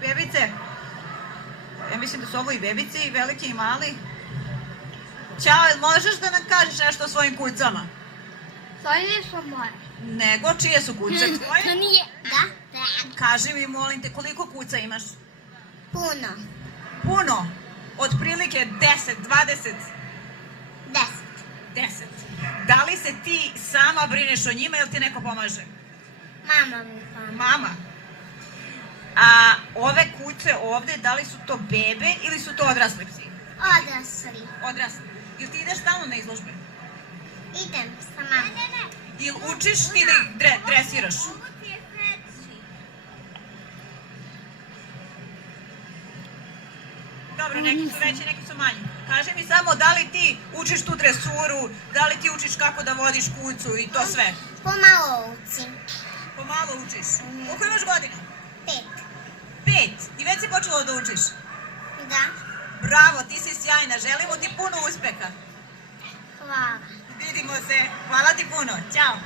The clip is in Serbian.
bebice. Ja mislim da su ovo i bebice, i veliki i mali. Ćao, jel možeš da nam kažeš nešto o svojim kucama? Svoje su moje. Nego, čije su kuce tvoje? To nije. Da. Kaži mi, molim te, koliko kuca imaš? Puno. Puno. Otprilike 10, 20, 10. 10. Da li se ti sama brineš o njima ili ti neko pomaže? Mama mi pomože. Mama. A ove kuce ovde, da li su to bebe ili su to odrasli psi? Odrasli. Odrasli. Ili ti ideš stalno na izložbe? Idem sa mamom. Ne. Ili učiš ti da ih dresiraš? Ovo ti je veći. Dobro, neki su veći, neki su manji. Kaži mi samo da li ti učiš tu dresuru, da li ti učiš kako da vodiš kucu i to sve? Pomalo učim. Pomalo učiš. Koliko imaš godina? 5. 5. I već si počela da učiš? Da. Bravo, ti si sjajna. Želimo ti puno uspeha. Hvala. Vidimo se. Hvala ti puno. Ćao.